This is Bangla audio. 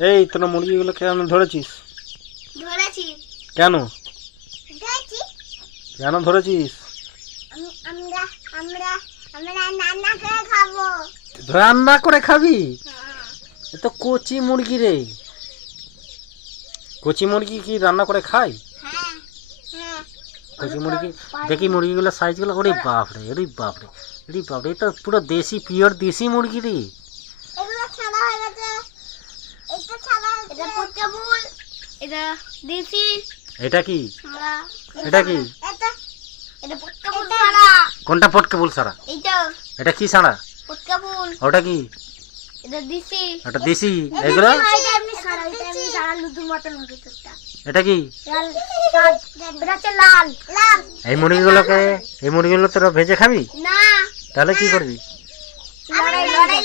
এই তোরা মুরগিগুলো কেন ধরেছিস? ধরেছি। কেন ধরেছি কেন ধরেছিস? আমরা আমরা আমরা রান্না করে খাবো। রান্না করে খাবি? হ্যাঁ এ তো কচি মুরগি রে। কচি মুরগি কি রান্না করে খায়? হ্যাঁ হ্যাঁ কচি মুরগি দেখি মুরগিগুলোর সাইজগুলো। ওরে বাপরে, ওরে বাপরে, ওরে বাপরে, এ তো পুরো দেশি, পিওর দেশি মুরগি রে। এগুলো ছাড়া হয়ে গেছে। এটা ছাড়া এটা পটকাবুল, এটা দেশি। এটা কি? ছাড়া। এটা কি? এটা এটা পটকাবুল ছাড়া। কোনটা পটকে বল সারা? এইটা এটা কি সারা? পটকাবুল। ওটা কি? এটা দেশি। এটা দেশি। এগুলো এটা এমনি ছাড়া, এটা এমনি ছাড়া লুতুর মতন হবে তোরটা। এটা কি? লাল লাল, এটা হচ্ছে লাল লাল। এই মুরগিগুলো তোরা ভেজে খাবি? না তাহলে কি করবি? লড়াই লড়াই